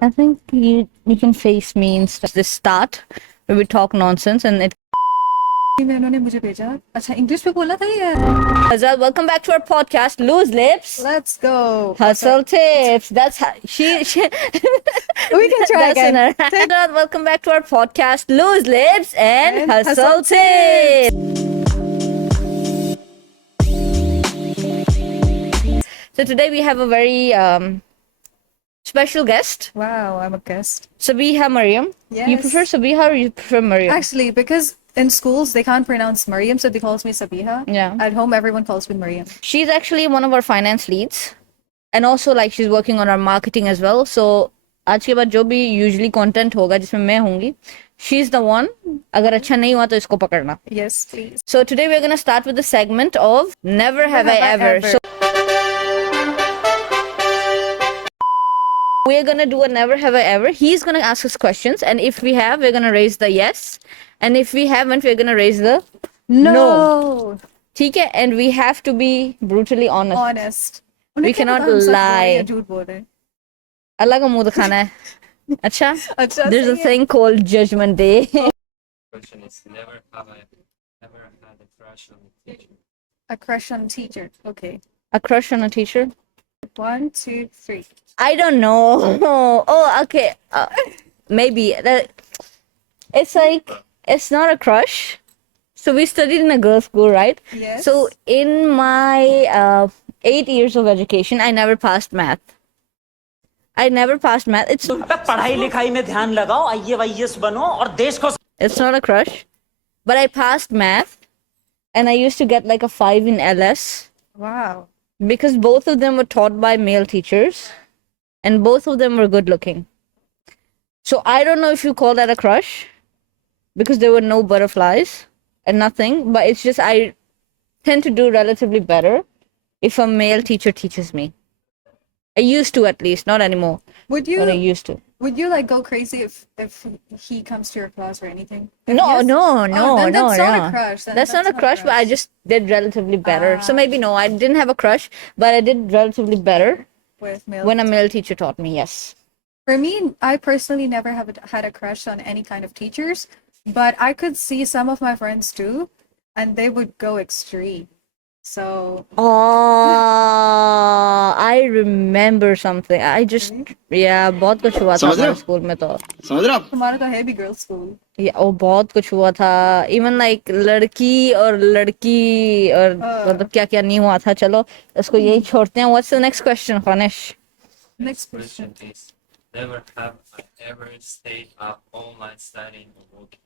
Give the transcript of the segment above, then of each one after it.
I think you can face me instead. This start where we talk nonsense and it. उन्होंने मुझे भेजा अच्छा English में बोला था ये Azad, welcome back to our podcast, Loose Lips. Let's go. Hustle tips. That's how she We can try that's in again. her. Azad, welcome back to our podcast, Loose Lips and And Hustle Hustle Tips. So today we have a very special guest, Wow, I'm a guest. Sabiha Mariam. You Yes. prefer Sabiha or you prefer Mariam? Actually, because in schools they can't pronounce Mariam, so they calls me Sabiha. Yeah. At home, everyone calls me Mariam. She's actually one of our finance leads, and also like she's working on our marketing as well. So आज के बाद जो भी usually content होगा जिसमें मैं होंगी, she's the one. अगर अच्छा नहीं हुआ तो इसको पकड़ना. Yes, please. So today we're gonna start with the segment of Never Have I Ever. So we're gonna do a Never Have I Ever. He's gonna ask us questions, and if we have, we're gonna raise the yes, and if we haven't, we're gonna raise the No. ठीक है, and we have to be brutally honest. Honest. We cannot lie. झूठ बोल रहे हैं. अल्लाह का मुंह दिखाना है. अच्छा? अच्छा, There's a सही है. thing called Judgment Day. Question is never had a crush on a teacher. A crush on teacher. Okay. A crush on a teacher? 1, 2, 3. I don't know. Oh, okay. Maybe. It's like, it's not a crush. So we studied in a girls' school, right? Yes. So in my 8 years of education, I never passed math. I never passed math. It's पढ़ाई लिखाई में ध्यान लगाओ IAS बनो और देश को It's not a crush. But I passed math and I used to get like a 5 in LS Wow. because both of them were taught by male teachers and both of them were good looking. So I don't know if you call that a crush because there were no butterflies and nothing, but it's just I tend to do relatively better if a male teacher teaches me. I used to, at least, not anymore, Would but I you used to. like go crazy if he comes to your class or anything? If No, yes- no, Oh, no, then no, that's not no. a crush. Then That's not a crush, but I just did relatively better. So Ah. maybe no, I didn't have a crush, but I did relatively better with male. when a male teacher taught me. Yes. For me, I personally never have had a crush on any kind of teachers, but I could see some of my friends do, and they would go extreme. So Oh, I remember something. I just yeah, बहुत कुछ हुआ था समझ रहे हमारे हो? School में तो. समझ रहे हो आप हमारा तो है भी girls school. Yeah, oh, बहुत कुछ हुआ था. Even like लड़की और लड़की और मतलब क्या क्या नहीं हुआ था. चलो इसको यही छोड़ते हैं. What's the next question, Khanish? Next question. Question is never have I ever stayed up all night studying or working.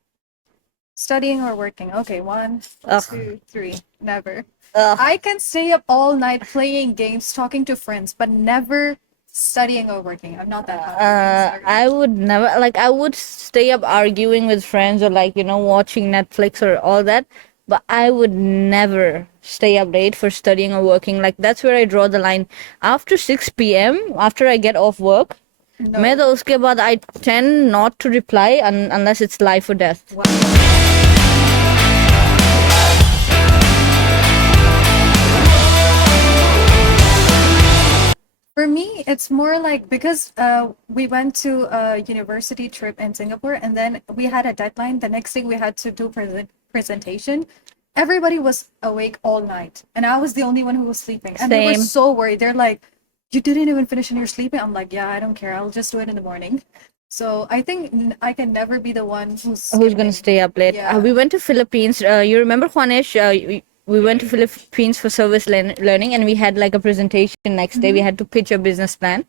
Studying or working? Okay, 1, Ugh. 2, 3. Never. Ugh. I can stay up all night playing games, talking to friends, but never studying or working. I'm not that bad. I would never like I would stay up arguing with friends or like watching Netflix or all that, but I would never stay up late for studying or working. Like that's where I draw the line. After 6 p.m. after I get off work, मैं तो उसके बाद I tend not to reply unless it's life or death. For me, it's more like because we went to a university trip in Singapore and then we had a deadline. The next thing we had to do presentation. Everybody was awake all night and I was the only one who was sleeping. And they were Same. so worried. They're like, you didn't even finish and you're sleeping? I'm like, yeah, I don't care. I'll just do it in the morning. So I think I can never be the one who's Gonna stay up late? Yeah. We went to Philippines. You remember, Juanesh? We went to Philippines for service learning, and we had like a presentation next day. We had to pitch a business plan,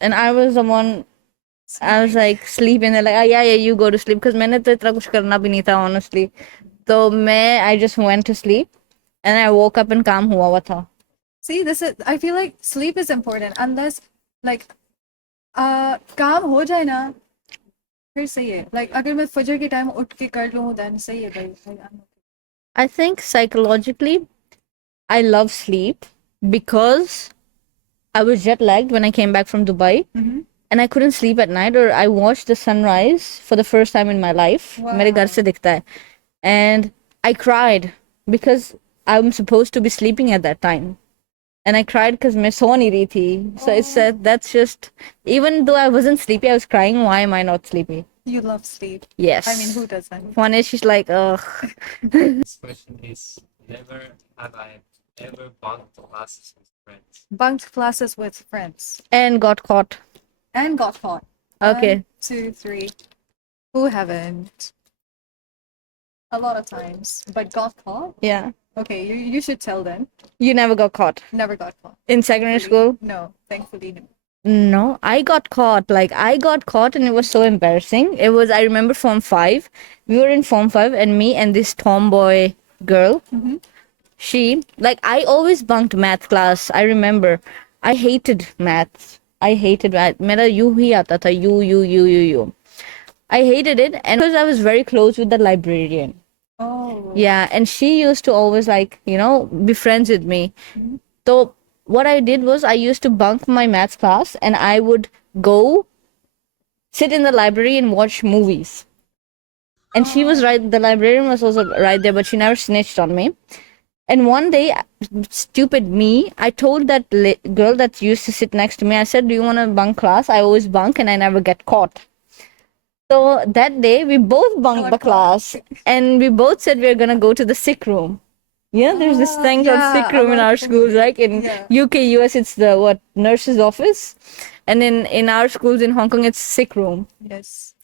and I was the one. I was like sleeping. They're like, oh, yeah, you go to sleep because मैंने तो इतना कुछ करना भी नहीं था honestly. तो I just went to sleep, and I woke up and काम हुआ हुआ था. See, I feel like sleep is important unless like काम हो जाए ना फिर सही है. Like अगर मैं फजर के टाइम उठ के कर लूँ then सही है भाई. I think psychologically, I love sleep because I was jet lagged when I came back from Dubai. And I couldn't sleep at night, or I watched the sunrise for the first time in my life. Wow. मेरे घर से दिखता है. And I cried because I'm supposed to be sleeping at that time. and I cried because मैं सो नहीं रही थी. So it said that's just, even though I wasn't sleepy, I was crying. Why am I not sleepy? You love sleep. Yes. I mean, who doesn't? One is she's like, ugh. This question is, never have I ever bunked classes with friends. Bunked classes with friends And got caught. and got caught. Okay. 1, 2, 3. Who haven't? A lot of times, but got caught. Yeah. Okay, you should tell them. You never got caught Never got caught. in secondary school? No, thankfully no. No, I got caught. Like, I got caught and it was so embarrassing. It was, I remember Form 5. We were in Form 5 and me and this tomboy girl, she, like, I always bunked math class. I remember. I hated maths. I hated math. Mera you hi aata tha. You. I hated it, and because I was very close with the librarian. Oh. Yeah, and she used to always, like, you know, be friends with me. So what I did was I used to bunk my maths class and I would go sit in the library and watch movies. And she was right, the librarian was also right there, but she never snitched on me. And one day, stupid me, I told that girl that used to sit next to me, I said, do you want to bunk class? I always bunk and I never get caught. So that day, we both bunked the class and we both said we are going to go to the sick room. Yeah, there's this thing called yeah, sick room in our schools, like in UK, US, it's the nurse's office. And in our schools in Hong Kong, it's sick room. Yes.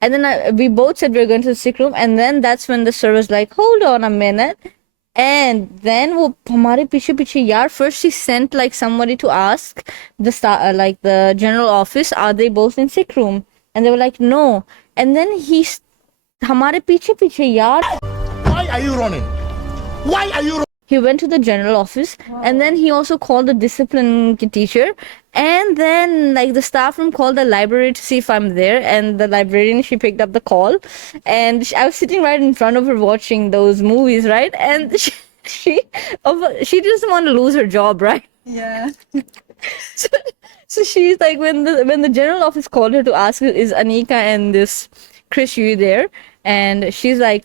And then we both said we are going to the sick room. And then that's when the sir was like, hold on a minute. And then wo hamare piche yaar, first she sent like somebody to ask like the general office, are they both in sick room? And they were like, no. And then hamare piche yaar. Why are you running? Why are you running? He went to the general office and then he also called the discipline teacher, and then like the staff room called the library to see if I'm there, and the librarian, she picked up the call, and I was sitting right in front of her watching those movies, right? And she doesn't want to lose her job, right? Yeah. So she's like, when the general office called her to ask, is Aneeka and this Chris Yu there? And she's like,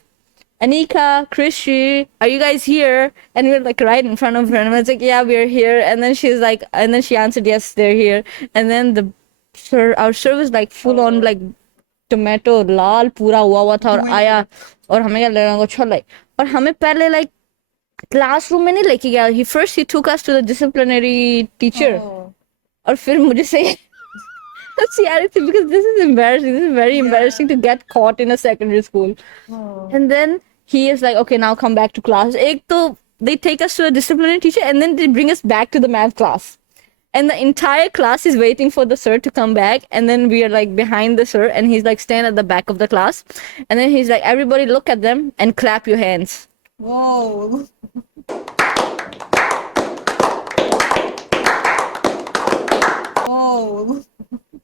Aneeka, Chris Yu, are you guys here? And we're like right in front of her, and I was like, yeah, we're here. And then she's like, and then she answered, yes, they're here. And then our sir was like full on like tomato लाल पूरा हुआ था और आया और हमें क्या लगा कुछ like और हमें पहले like classroom में नहीं लेके गया. He took us to the disciplinary teacher. और फिर मुझे से because this is embarrassing. This is very embarrassing to get caught in a secondary school. And then he is like, okay, now come back to class. They take us to a disciplinary teacher and then they bring us back to the math class. And the entire class is waiting for the sir to come back. And then we are like behind the sir and he's like stand at the back of the class. And then he's like, everybody look at them and clap your hands. Whoa. Whoa.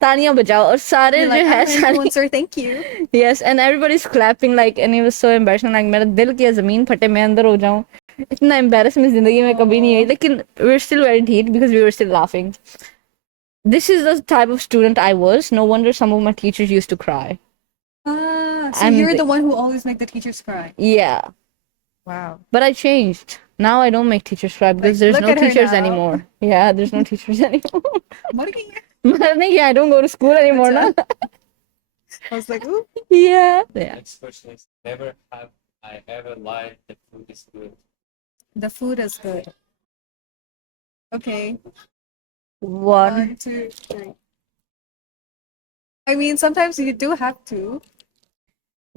तालियां बजाओ और सारे You're जो like, है I'm an सारे influencer, thank you. yes, and everybody's clapping like, and it was so embarrassing. Like मेरा दिल किया ज़मीन फटे मैं अंदर हो जाऊं. इतना embarrassed मैं जिंदगी में कभी नहीं हुई. लेकिन we're still very heated because we were still laughing. This is the type of student I was. No wonder some of my teachers used to cry. So I'm you're the- the one who always make the teachers cry. Yeah, Wow. but I changed. Now I don't make teachers cry because Like, there's look no at her teachers now. anymore. Yeah, there's no teachers anymore. I I don't go to school anymore now. was like, ooh. Yeah. Next question is, never have I ever lied the food is good. The food is good. Okay. One. 1, 2, 3. I mean, sometimes you do have to.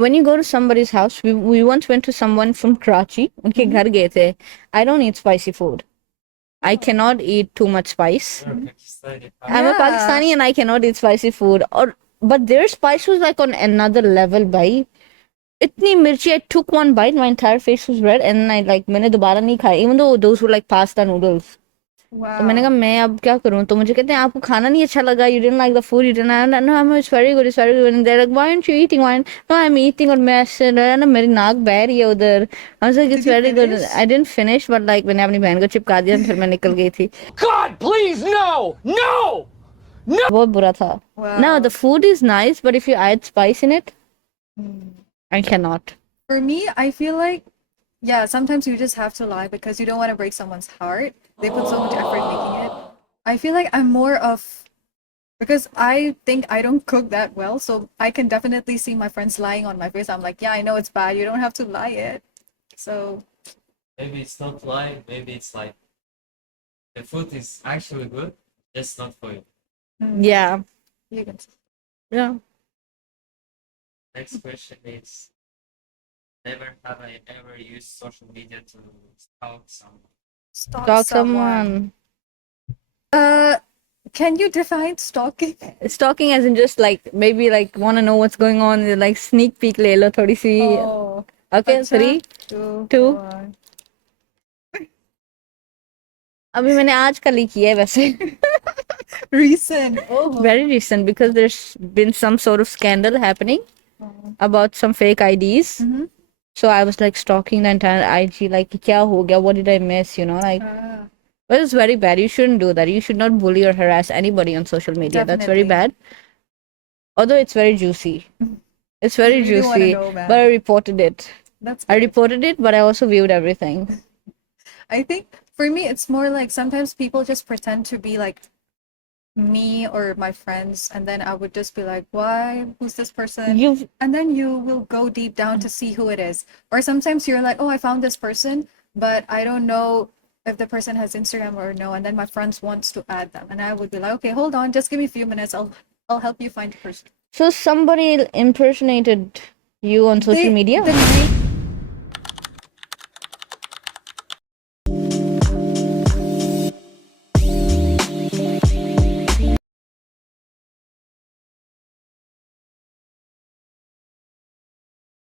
When you go to somebody's house, we once went to someone from Karachi. उनके घर गए थे. I don't eat spicy food. I cannot eat too much spice. You're a Pakistani. I'm a Yeah. Pakistani and I cannot eat spicy food. But their spice was like on another level, bhai. Itni mirchi, I took one bite, my entire face was red, and I like मैंने दोबारा नहीं खाया. Even though those were like pasta noodles. Wow. तो मैंने कहा मैं अब क्या करूं. तो मुझे कहते हैं आपको खाना नहीं अच्छा लगा, you didn't like the food, you didn't. No, it's very good, it's very good. And they're like, why aren't you eating? Why? No, I'm eating. और मैं ऐसे ना मेरी नाक बह रही है उधर. I was like, it's Did you very good. finish? I didn't finish, but like मैंने अपनी बहन को चिपका दिया फिर मैं निकल गई थी. God, please, no! No! बहुत बुरा था. Wow. No, the food is nice, but if you add spice in it, I cannot. For me, I feel like Yeah, sometimes you just have to lie because you don't want to break someone's heart. They put so much effort making it. I feel like I'm more of because I think I don't cook that well, so I can definitely see my friends lying on my face. I'm like, yeah, I know it's bad. You don't have to lie it. So Maybe it's not lying, maybe it's like the food is actually good, just not for you. Yeah. you can Yeah. Next question is, never have I ever used social media to stalk someone. Stalk someone. Can you define stalking? Stalking as in just like maybe like want to know what's going on, like sneak peek le lo thodi si. Oh, Okay, अच्छा, 3, 2, 2. 1. अभी मैंने आज कल ही किया है वैसे. Recent. Oh, Very recent because there's been some sort of scandal happening about some fake IDs. Mhm. So I was like stalking the entire IG, like, kya ho gaya? What did I miss? You know, like, Ah, but it's very bad. You shouldn't do that. You should not bully or harass anybody on social media. That's very Definitely. bad. Although it's very juicy. It's very You really wanna juicy. know, man. But I reported it. That's I good. reported it, but I also viewed everything. I think for me, it's more like sometimes people just pretend to be like me or my friends, and then I would just be like, why? Who's this person? You've And then you will go deep down to see who it is. Or sometimes you're like, oh, I found this person, but I don't know if the person has Instagram or no. And then my friends wants to add them, and I would be like, okay, hold on, just give me a few minutes. I'll help you find the person. so somebody impersonated you on social media. The name